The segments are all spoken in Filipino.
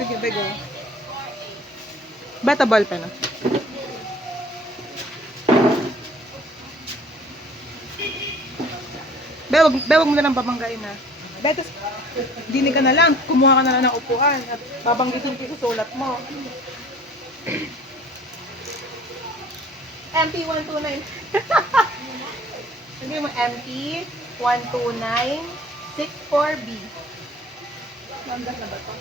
Sige, bego. Bata ball pen. Bewag mo na lang papanggain na. Betos, dini ka na lang. Kumuha ka na lang ng upuan. At babanggitin ko sa sulat mo. MP129. Sabi mo MP12964B. Landas na ba ito?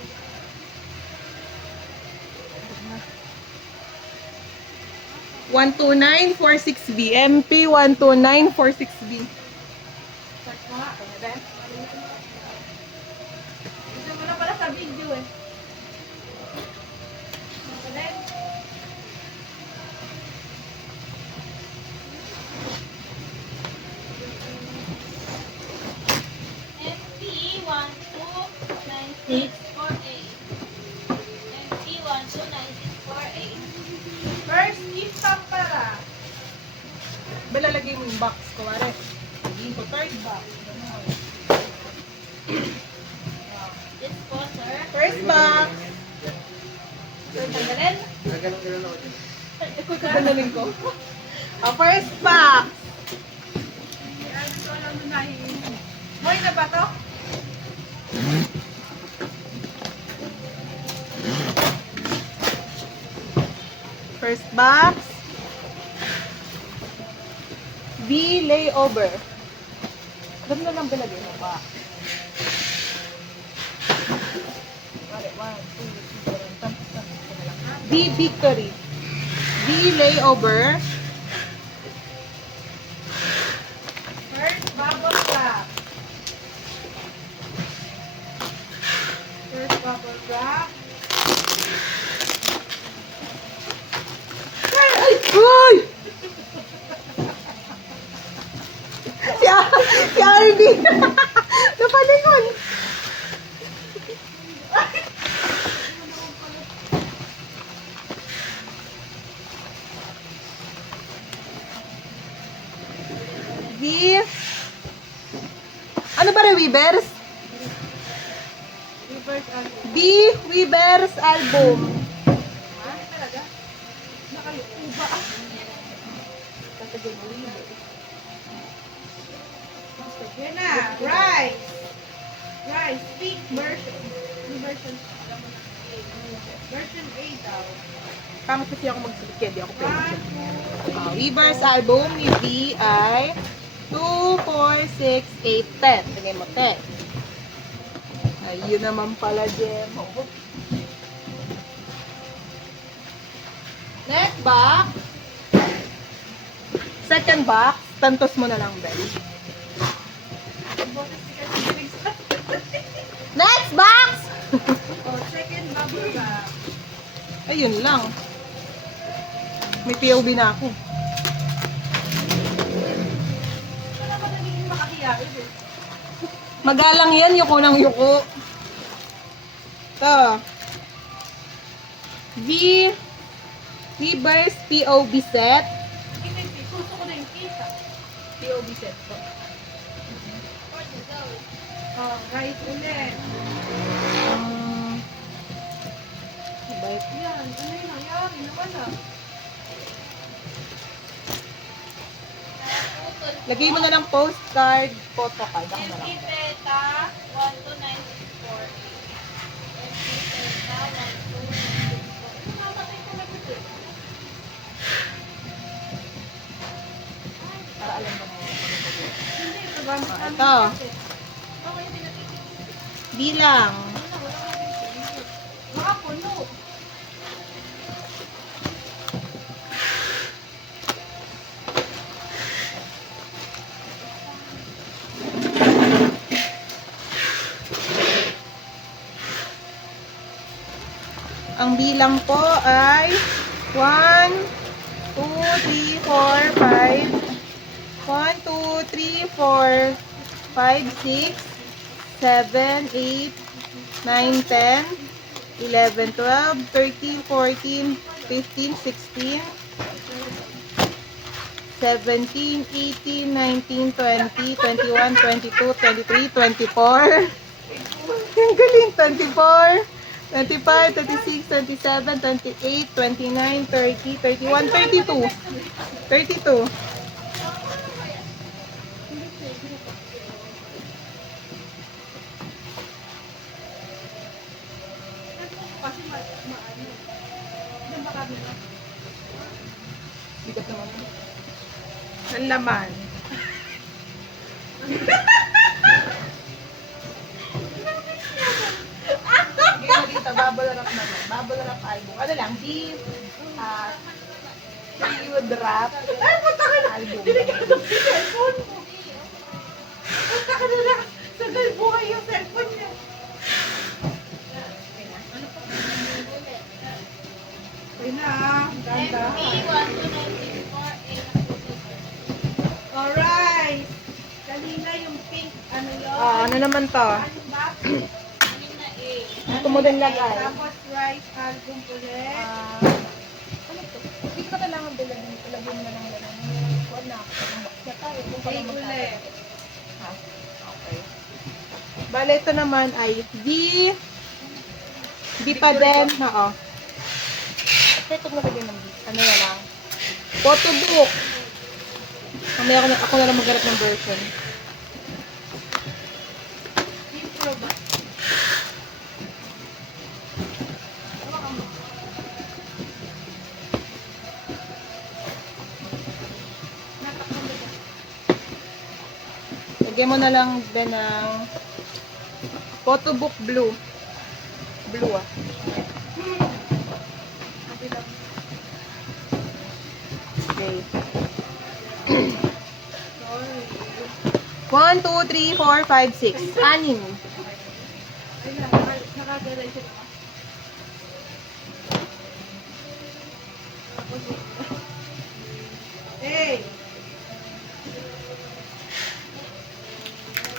12946B. MP12946B. Search mo nga. Gusto mo na pala sa video eh. First, stop para. Balalagay mo yung box. Kuwari. Lagay ko third box. This po, sir. First box. Sir, tanggalin. Kukunanin ko. First box. Ano to lang na Moy na ba to? First box. B layover. Dami na lang bilagay mo ba? B victory. B layover. First, bubble wrap. First, bubble wrap. Ay! Ay! Si Arby! Napalingon! V. Ano ba rin, Weavers? Reverse album. B. Weavers album. Ah, talaga? Nakalukuba ah. Tatagay mo Weavers. Yan na. Rice. Rice. Pink version. Yung version. Version 8 daw. Pangit kasi ako magsulit kaya di ako pwede. 1, 2, 3, Weavers album ni V ay 2, 4, 6, 8, 10. Tingin mo, 10. Ayun naman pala, Jem. Next box. Second box. Tantos mo na lang, Ben. Next box! Oh, second bubble wrap. Ayun lang. May POV na ako. Wala ka nagiging makahiyain eh. Magalang yan, yuko ng yuko. Ito. Weavers POV set. Gusto ko na yung kita. POV set po. Oh, rice ulit. Bait. Yan, ano yung nangyari? Nawala. Lagay mo na lang postcard, photocard. Ako na lang. Peta, 12964. Peta, 12964. Namatay ko na ito. Para alam mo na yun. Hindi, ito gamit namin. Ito. Okay, hindi natin. Bilang. Baka puno. Ang bilang po ay 1, 2, 3, 4, 5. 1, 2, 3, 4, 5, 6, 7, 8, 9, 10, 11, 12, 13, 14, 15, 16, 17, 18, 19, 20, 21, 22, 23, 24. Ang galing, 24, 25, 26, 27, 28, 29, 30, 31, 32. 32. Kasi maano. Diyan ba kami na? Bigat naman. Ang laman. Game dito, bubble wrap naman. Bubble wrap album. Ano lang, beef, seaweed wrap, Ay, punta ka na. album. Delikado sa cellphone mo. Punta ka na lang. Sagal buhay yung cellphone niya. Okay na ah. Ganda. Alright. Kanina yung pink, ano yun? Ano naman to? Ano ba? Ito mo din lagay. Tapos rice album ulit. Ano to? Hindi ko na kailangan bilhin. Ilagay mo na lang yan. Kuwan na ako. Bakit tayo? Kung Egg ulit. Ha? Okay. Bale, ito naman ay di pa din. Oo. Ito maglagay ng ano na lang. Photo book. Mamaya ako na lang maghanap ng version. Intro ba? Lagyan mo na lang din ng photo book blue. Blue ah. Okay. 1, 2, 3, 4, 5, 6. Anim. Ay, nakagalan siya. Hey!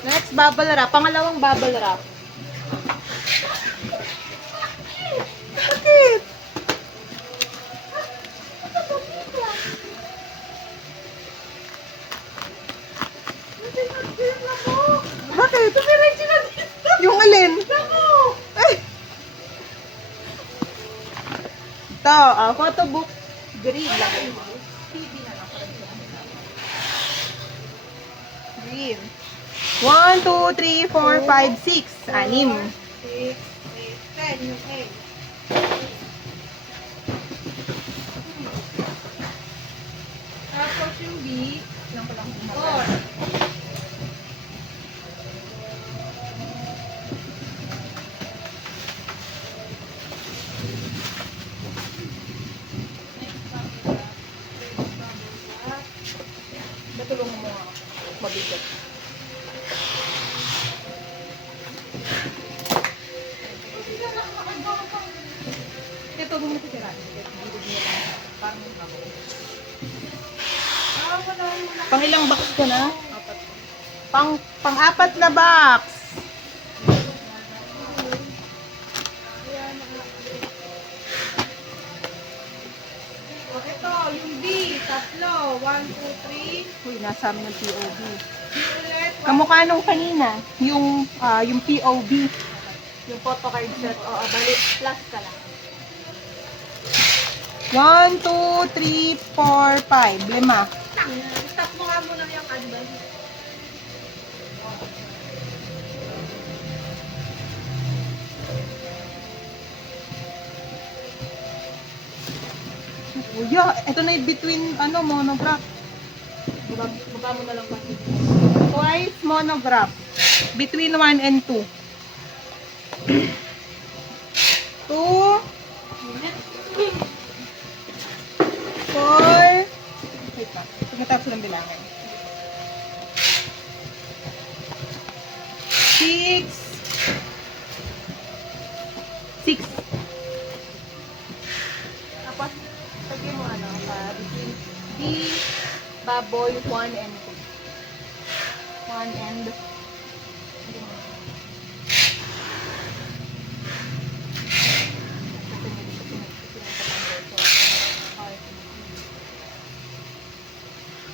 Next, bubble wrap. Pangalawang bubble wrap. Bakit? Bakit? Tumiretso na dito! Yung alin? Naku! Ay! Ito, photo book green. Lagay mo. Green. 1, 2, 3, 4, 5, 6. Anim. 6, 8, 10 yung 8. Tapos yung B, Lang pala akong 4. Natulungan mo ako. Mabigat. Ito, mo ito tira. Parang ako. Wala yung Pang ilang box ka na? Pang-apat na box. ito, yung B, tatlo. 1, 2, 3. Uy, nasa amin ng POB. B ulit. Kamukha nung kanina, yung POB. Yung photo card set. Oo, bali, plus ka lang. 1, 2, 3, 4, 5. 5. Stop mo nga muna yung canvas. Kuya, ito na yung between, monograph. Baba mo na lang kasi. Twice monograph. Between 1 and 2. 2, 4, wait pa. Tumatapos lang bilangin. 6, 6. Tapos, lagyan mo between B, baboy, 1 and 2. 1 and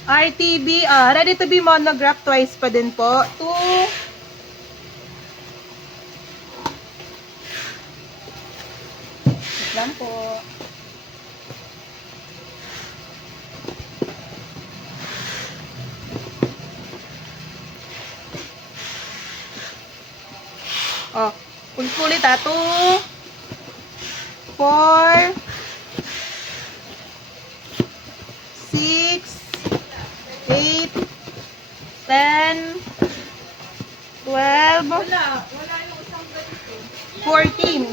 RTB, ready to be monograph twice pa din po. 2. Wait lang po. Oh, ulit ha. 2, 4, 6, 8, 10, 12, Wala yung isang ganito. 14.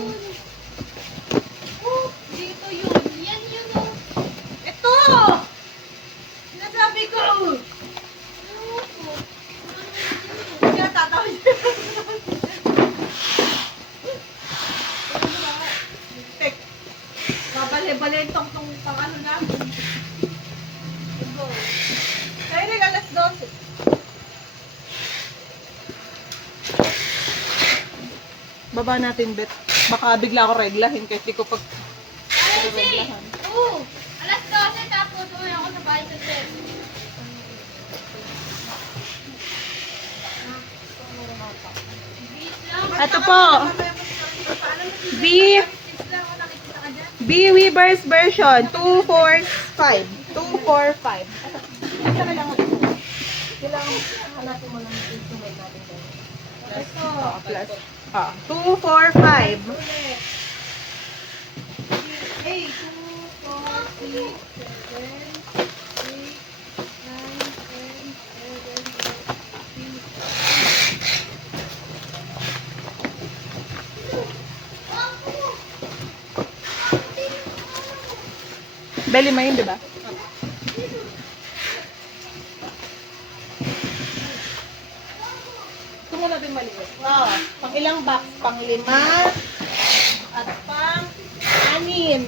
Oh, dito yun. Yan yun oh. Ito! Sinasabi ko! Kaya tatawid Tek. Babale-bale tong ano namin. Ito. Kaya nila alas 12. Baba natin, Bet. Baka bigla ako reglahin kahit di ko pag... Ay, oo. Alas 12 tapos uwi ako sa bahay sa 10. Ito po. B. B Weavers version 245. 245. Ito na lang ito. Kailangan hanapin mo lang yung instrument natin. Ito. Plus. 245. Ulit. 8, 2, 4, 6, 7, 8, 9, 10, 11, 12. Beli mo yun, di ba? Ito muna din maliit. Wow. Pang ilang box? Pang 5 at pang 6.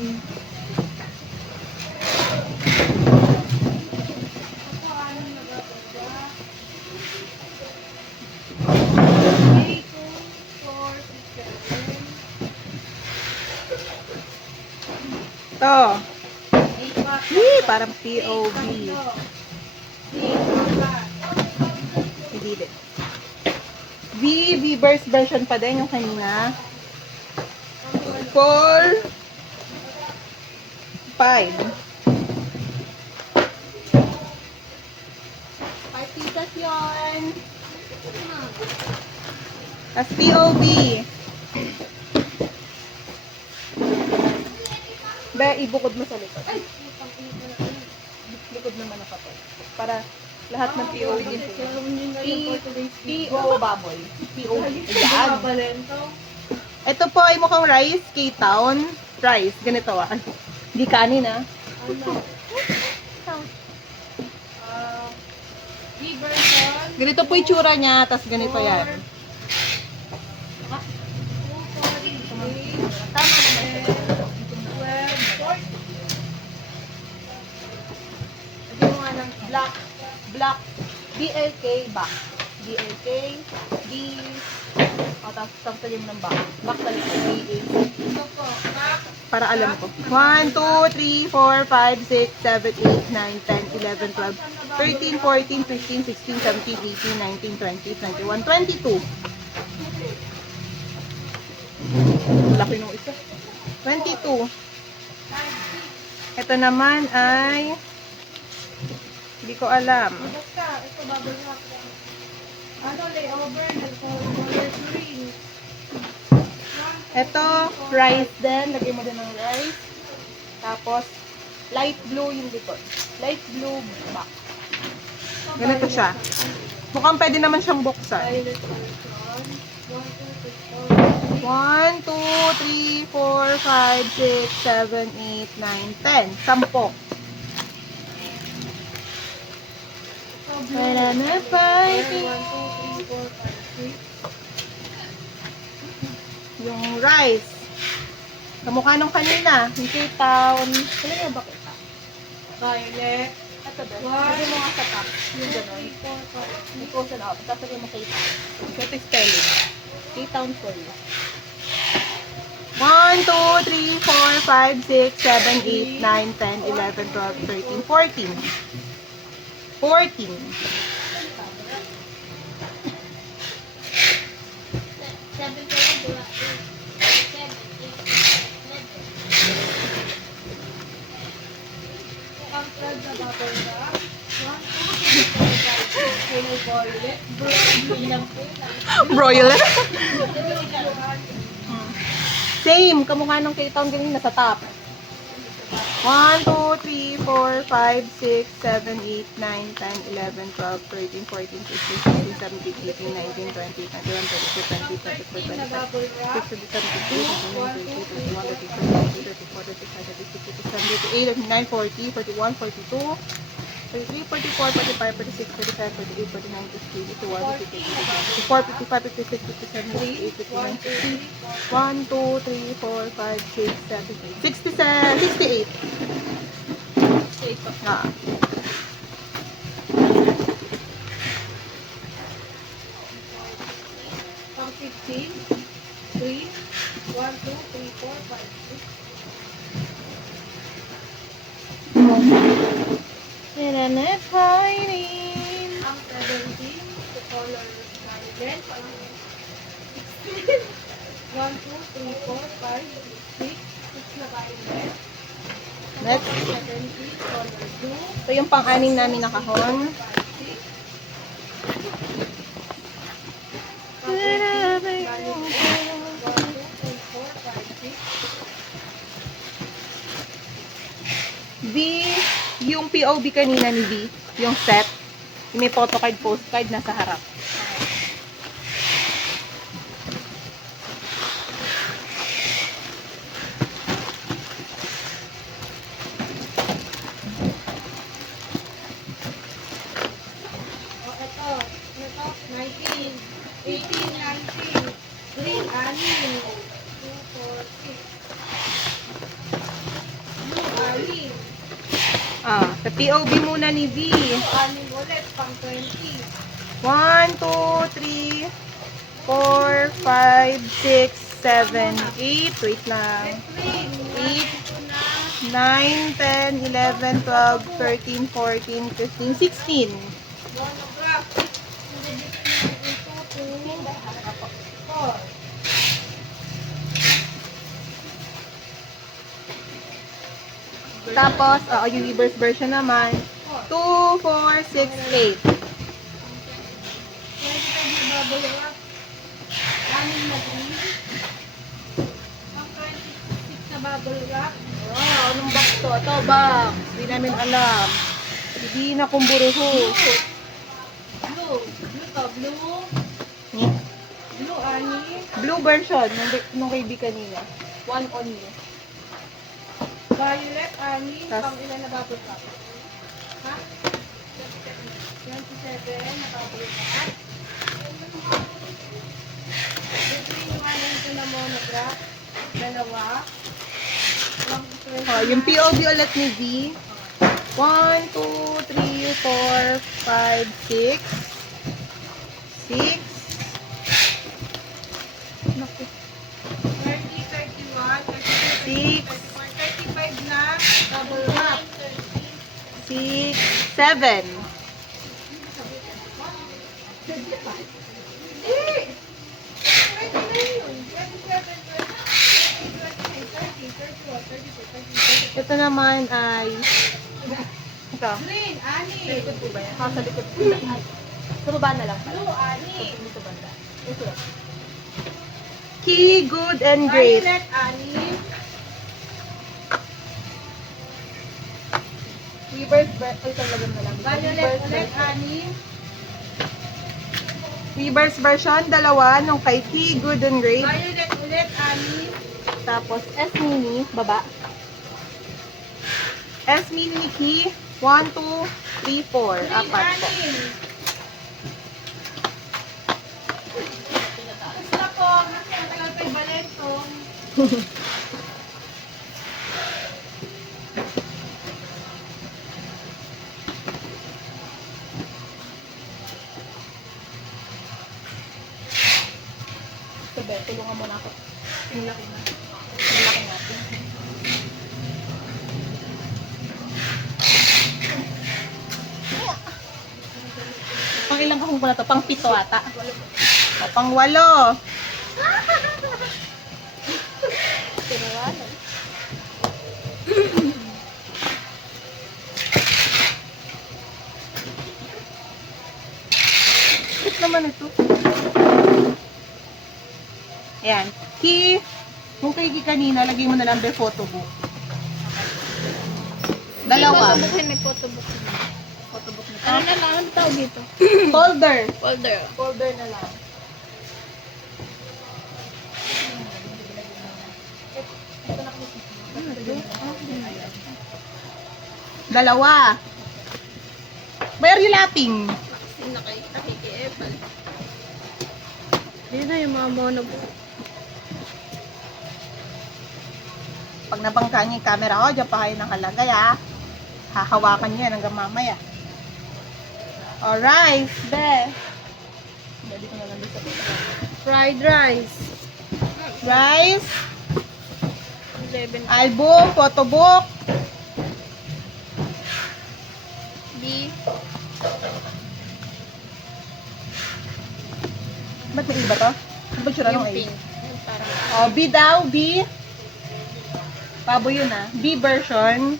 Ito. Parang POV. Hindi din. Weavers version pa din yung kanina. 4, 5. 5 pieces yun. As POV. Be, ibukod mo sa likod. Likod naman ang papel. Para lahat ng POV. PO bubble. POV. Ayan. Ito po ay mukhang rice, K-Town. Rice. Ganito ah. Hindi kanin ah. Ganito po yung tsura niya, tas ganito yan. Tama naman. Lagyan mo nga ng black, DLK back. DLK, D, tapos lagyan mo ng back. Back talaga, DLK. Para alam ko. 1, 2, 3, 4, 5, 6, 7, 8, 9, 10, 11, 12, 13, 14, 15, 16, 17, 18, 19, 20, 21, 22. Laki nung isa. 22. Ito naman ay hindi ko alam. Basta, ito babagak. Ano, layover, nag-over green. Ito, rice din. Lagyan mo din ng rice. Tapos, light blue yung likod. Light blue back. Ganito siya. Mukhang pwede naman siyang buksan. 1, 2, 3, 4, 5, 6, 7, 8, 9, 10. 10. Wala na fighting. Yung rice. Kamukha nung kanina. Yung K-Town. Kailan yung ba kita? Violet. Ito ba? Lagyan mo nga sa top. Yung gano'n. May potion out. Tapos lagyan mo K-Town. Ito spelling. K-Town for you. 1, 2, 3, 4, 5, 6, 7, 8, 9, 10, 11, 12, 13, 14. 14. Ang thread na bubble wrap. 1, 2, 3, 4, 5, 6. Kulay violet. Blue lang po. Broiler. Blue. Same, kamukha nung kay Tom ganun nasa top. 1, 2, 3, 4, 5, 6, 7, 8, 9, 10, 11, 12, 13, 14, 15, 16, 17, 18, 19, 20, 21, 22, 23, 24, na 25, bubble wrap. 26, 27, 28, 29, 30, 31, 32, 33, 34, 35, 36, 37, 38, 39, 40, 41, 42, 43, 44, 45, 46, 47, 48, 49, 50, 51, 52, 54, 55, 56, 57, 58, 59, 60. 1, 2, 3, 4, 5, 6, 7, 8. 67, 68. Ah. Pang 15. 3. 1, 2, 3, 4, 5, 6. Internet fighting. Ang 17. The color violet. Pang 16. 1, 2, 3, 4, 5, 6. 6 na violet. Next. 17. Color blue. Ito yung pang-anim namin na kahon. 5, 6. V, yung POV kanina ni V, yung set, yung may photocard, postcard, nasa harap. Ito, 19, 18, 19, green, anim, 2, 4, 6, blue, anim, Sa POV muna ni V. anim ulit, pang 20, 1, 2, 3, 4, 5, 6, 7, 8. Wait lang. green, 8, ito na, 9, 10, 11, 12, 13, 14, 15, 16. monograph, hindi dito na ito, 2, 4, Tapos, yung reverse version naman, 2, 4, 6, 8. 25 na bubble wrap, anim na green, pang 26 na bubble wrap, Wow, anong box to? Ito, box. Hindi namin alam. Hindi na kumburuho. blue, blue to, blue, blue, anim, Blue version, nung kay B kanina. One only. violet, anim, Tas- pang ilan na bubble wrap? Ha? 27 na bubble wrap. Green one ito na monograph, dalawa. Pang 20 Yung na. POV ulit ni V. 1, 2, 3, 4, 5, 6. 6. Naku. 30, 31, 32, 6. 34, 35 na bubble wrap. 6, 7. Eh! 29 yun. 27, 28, 29, 30, 31, 32, 33, Ito naman ay ito. green, anim. Sa likod po ba yan? Sa likod po. Ay, sa baba na lang pala. Blue, anim. Sa banda. Ito. Key, good, and great. Violet, anim. Reverse version. Ito lagyan na lang. Violet ulit, anim. Reverse version, dalawa. Nung kay Key, good, and great. Violet ulit, anim. Tapos S mini, baba. S mini ni Key. 1, 2, 3, 4. Green, Apat po. anim. Gusto ko, kasi ang tagal pa ibalentong. Sabi, tulungan mo na ako. Tingnan na. Tingnan natin. Pang ilang kahong pala to? Pang 7 ata. O, pang 8. Tinawalan. Cute naman ito. Ayan. Key. Kung kay Key kanina, lagay mo na lang their photo book. Dalawa. Photobook may photobook. Photobook nito. Ano na lang? Ano tawag dito? Folder. Folder. Folder na lang. Dalawa. Why are you laughing? Kasi nakiki-epal. Yun na yung mga monobook. Pag nabangka niya yung camera ko, dyan pa kayo nakalagay ha. Hahawakan niya hanggang mamaya. Alright, be. Dali ko na lang sa Fried rice. rice, 11. album, photobook, B. ba't may iba to? Ano ba tsura ng Yung A? pink. Yung parang Oh, B daw, B. Pabo yun ah. B version.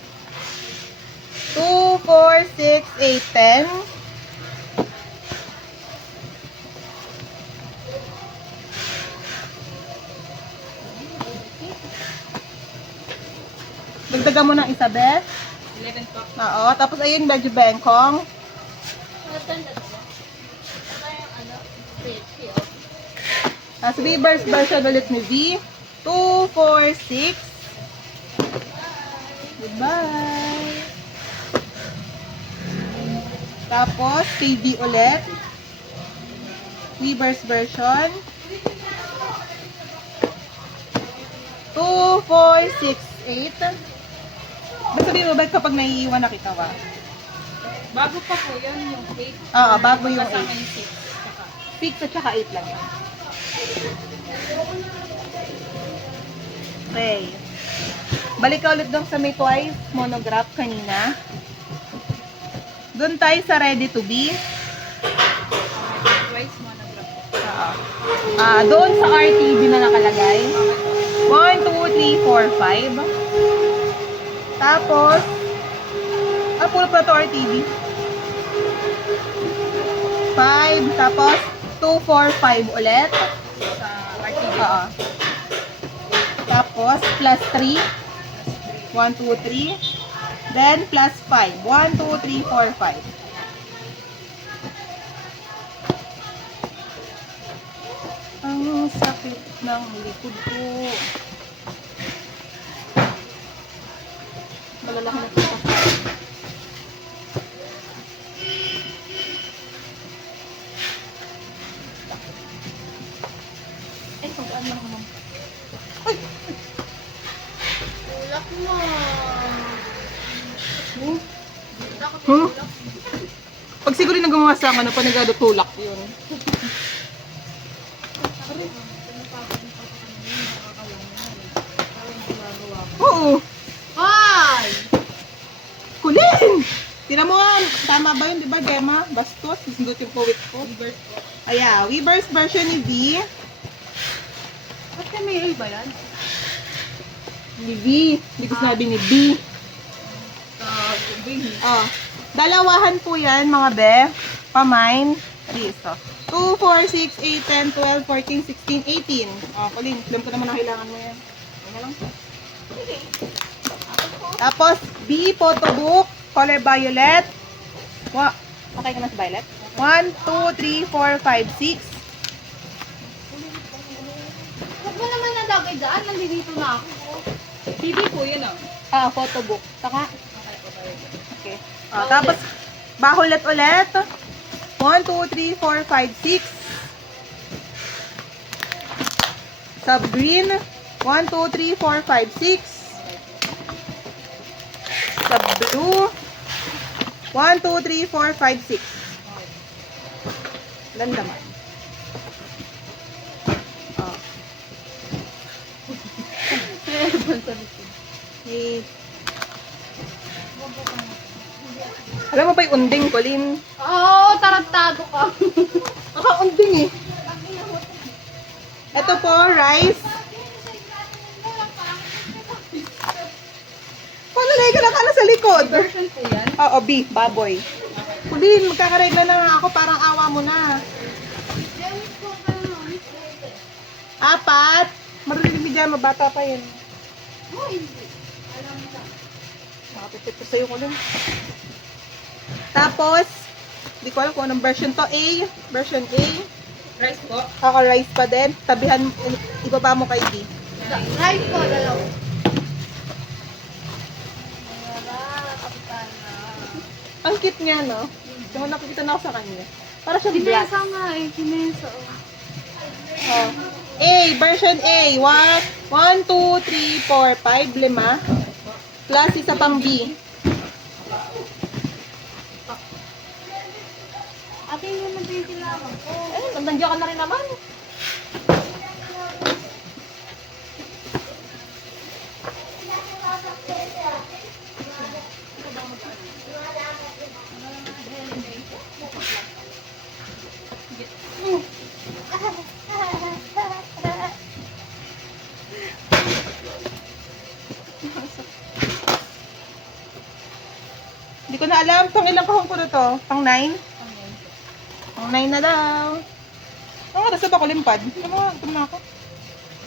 2, 4, 6, 8, 10. Dagdagan mo ng isa, Beth. 11 po. Oo, tapos ayun, medyo bengkong. Tapos reverse version ulit ni V. 2, 4, 6. Goodbye. Tapos, KD ulit. Reverse version. 2, 4, 6, 8. Basta sabihin mo ba kapag naiiwan na kita ba? Bago pa po yan yung 8. Oo, bago yung Kasama 8. yung 6. 6 at saka 8 lang yan. Okay. Balik ka ulit doon sa may twice monograph kanina. Doon tayo sa ready to be. Twice monograph. Doon sa RTB na nakalagay. 1, 2, 3, 4, 5. Tapos, pulo pa to RTB. 5, tapos 2, 4, 5 ulit. Sa RTB. Oo. Tapos, plus 3. 1, 2, 3. Then, plus 5. 1, 2, 3, 4, 5. Ang sakit ng likod ko. Malalaki na kita. Ay, pag-aan lang naman. Ay! Tulak mo. Huh? Pag siguro na gumawa sa ano, panigado tulak yun. Oo. Hi! Kulin! Tira mo nga, tama ba yun, di ba, Gemma? Bastos, sisindot yung poet ko. Ayan, Weverse version ni V. Ba't ka may A ba yan? Ni V. Hindi ko sinabi ni B. Oh. Dalawahan po yan, mga be. Pamine. Please, oh. 2, 4, 6, 8, 10, 12, 14, 16, 18. Oh, Kulin, alam ko naman na kailangan mo yan. Ano lang? Tapos, B, photo book, color violet. Okay ka na sa violet? 1, 2, 3, 4, 5, 6. Huwag mo naman nalagay daan. Nandito na ako. TV po yun, oh. Photo book. Saka? Okay. Tapos, bahulet ulit. 1, 2, 3, 4, 5, 6. Sub green. 1, 2, 3, 4, 5, 6. Sub blue. 1, 2, 3, 4, 5, 6. Ganda man. Oh. Eh. Alam mo ba yung unding, Colin? Oo, tarantado ka. Ito po, rice. Paano na ka nakala sa likod? Version po yan. Oo, beef, baboy. Kulin, magkakaregla na nga ako, parang awa mo na. Apat. Marunong mo dyan, mabata pa yun. Makapipit ko sa'yo ko Tapos, hindi ko alam kung anong version to. A, version A. Rice po. Ako, rice pa din. Tabihan, ibaba mo kay B. Rice po, dalawa. Ang cute niya, no? Yung nakikita na ako sa kanya. Para siyang black. Kinesa nga eh, kinesa. Oh. A, version A. 1, 2, 3, 4, 5, 5. Plus isa pang B. Ate, yun na din sila ako. Nandiyan ka na rin naman. Hindi ko na alam. Pang ilang kahong ko na to? Pang 9? Pang 9 na daw. Ang oras na ba ko limpad? Ano mo, tumuna ako.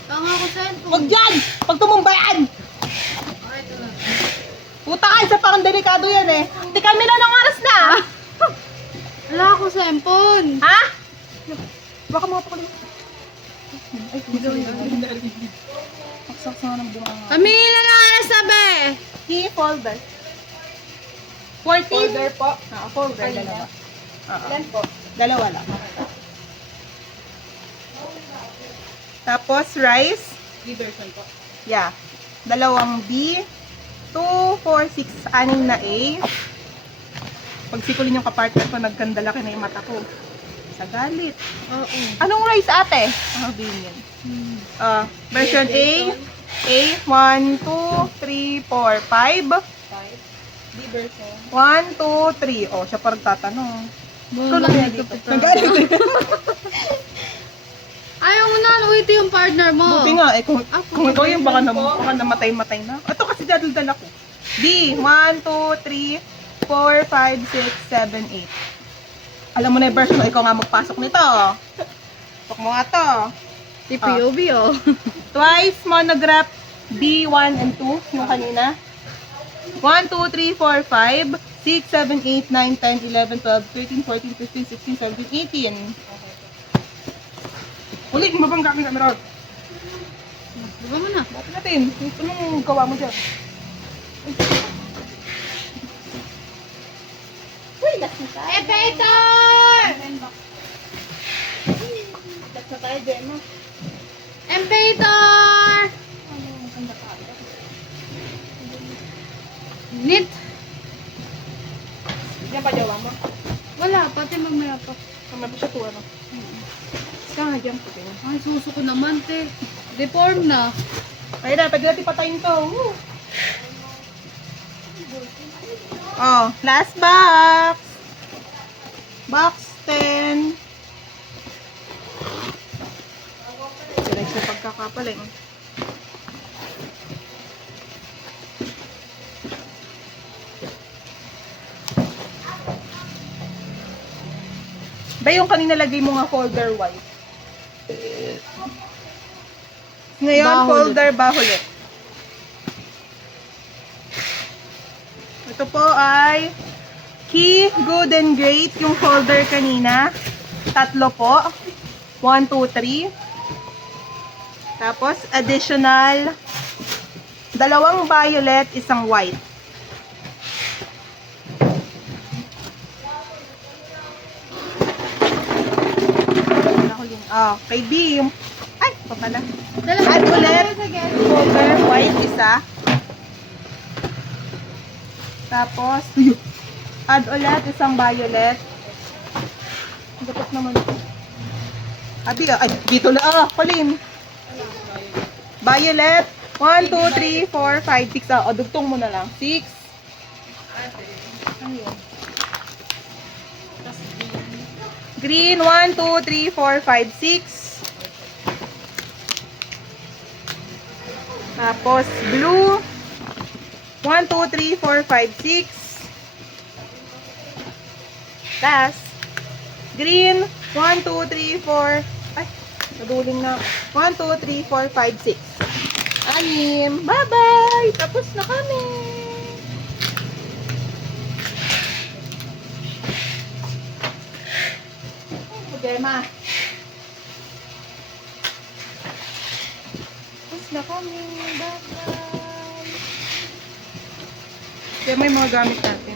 Tama ko sa ito. Huwag dyan! Pag tumumbayan! Okay, ito lang. Puta ka, isa pa kang delikado yan eh. Hindi kami na ng oras na. Wala ako sa empon. Ha? Baka mga pa ko Ay, hindi yun. Maksaks nga ng bunga nga. Kami ilan na alas na be? Key folder. 14? Folder po. Folder, Kanina. dalawa. Ilan po? Dalawa lang. Tapos, rice. B version po. Yeah. Dalawang B. 2, 4, 6, 6 na A. Pag sikulin yung kapartner ko, nagkandalaki na yung mata ko. Sa galit. Oo. Anong rice, ate? Ang sabihin yan. Version A. A. 1, 2, 3, 4, 5. 5. B version. 1, 2, 3. Oh, siya parang tatanong. Ikaw lang yan dito. Galit. Nagalit. Ayaw mo na, ito yung partner mo. Buti nga, eh, kung ikaw yung baka, po. baka namatay-matay na. Ito kasi dadaldal ako. D, 1, 2, 3, 4, 5, 6, 7, 8. Alam mo na yung version, ikaw nga magpasok nito. Pasok mo nga to. TPOB oh. Twice monograph B1 and 2, yung kanina. 1, 2, 3, 4, 5, 6, 7, 8, 9, 10, 11, 12, 13, 14, 15, 16, 17, 18. Ulit, mabangga kami camera. Diba mo na? Bakit natin? Anong gawa mo dyan? Uy, last na tayo. Elevator! Last na tayo, Gemma. Elevator! Nit! Yan pa jawa mo. Wala, pati mamaya pa. Kamay pa siya to, ano? Kaya nga dyan po, tingnan. Ay, suso ko naman, te. Deform na. Ay na, pwede natin patayin to. Woo! Oh, last box. Box 10. Direct sa pagkakapaling. Ba yung kanina lagay mo nga folder white? Ngayon, Bahulit. folder bahulit. Ito po ay Key, Good and Great, yung folder kanina. Tatlo po. 1, 2, 3. Tapos, additional, dalawang violet, isang white. Oh, kay B, yung... Ay, ito pala. Add ulit. Folder, white, isa. Tapos, add ulit, isang violet. Dapat naman ito. Abi, ay, dito na. Ah, Pauline. Violet. 1, 2, 3, 4, 5, 6. O, dugtong mo na lang. 6. Ano yun? Green, 1, 2, 3, 4, 5, 6. Tapos, blue. 1, 2, 3, 4, 5, 6. Last. Green. 1, 2, 3, 4. Ay, naduling na. 1, 2, 3, 4, 5, 6. 6. Bye-bye! Tapos na kami. Gemma. Tapos na kami. Bye-bye. Gemma, yung mga gamit natin.